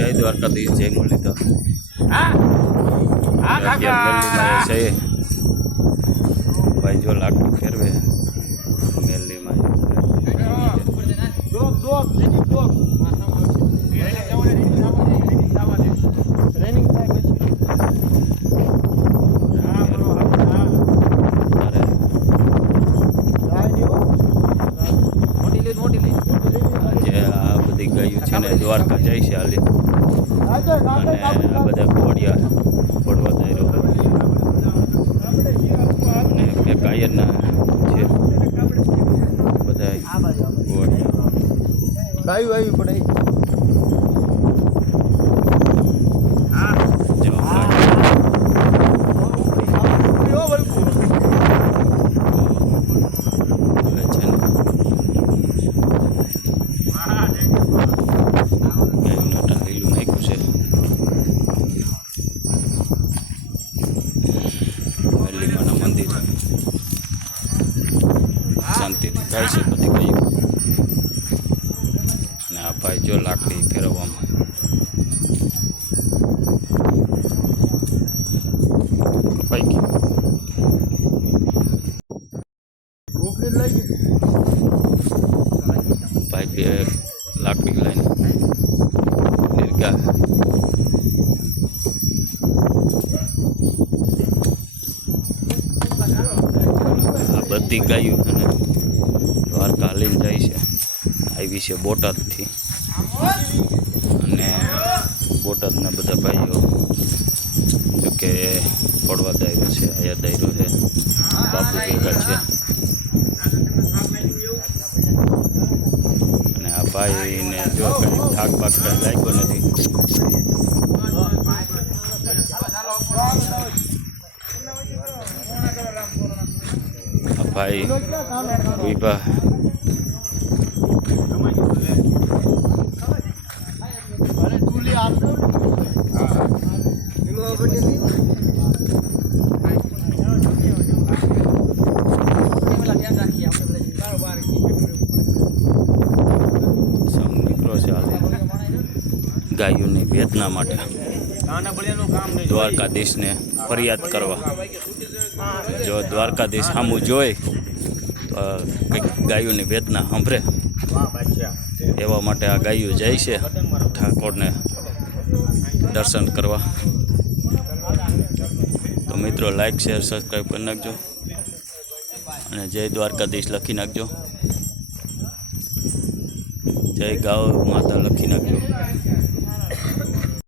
જય દ્વારકાધીશ, જય મુરલીધર। છે ભાઈ જો લાકડું ફેરવે મેલીમાં ગયું છે ને દ્વારકા જાય છે હાલી અને આ બધા ઘોડિયા પડવા દાયરો અને બે કાયરના છે બધા ઘોડિયા ગાયું પડે શાંતિથી થાય છે બધી ગયું અને આ ભાઈ જો લાકડી ફેરવવામાં કપાઈ ગઈ ભાઈ બે લાકડી લઈને દીર્ઘા બધી ગાયું અને દ્વારકા હાલીને જાય છે આવી છે બોટાદથી અને બોટાદના બધા ભાઈઓ જોકે પડવા દાયરો છે આયા દાયરો છે બાપુ ભેગા છે અને આ ભાઈને જો કંઈ થાક પાક કંઈ લાગ્યો નથી ભાઈ વિભા નીકળો છે ગાયોની વેદના માટે દ્વારકાધીશને ફરિયાદ કરવા જો દ્વારકાધીશ સામું જોઈ તો કંઈક ગાયોની વેદના સાંભળે એવા માટે આ ગાયો જાય છે ઠાકોરને દર્શન કરવા। તો મિત્રો લાઈક શેર સબસ્ક્રાઈબ કરી નાખજો અને જય દ્વારકાધીશ લખી નાખજો, જય ગાવ માતા લખી નાખજો।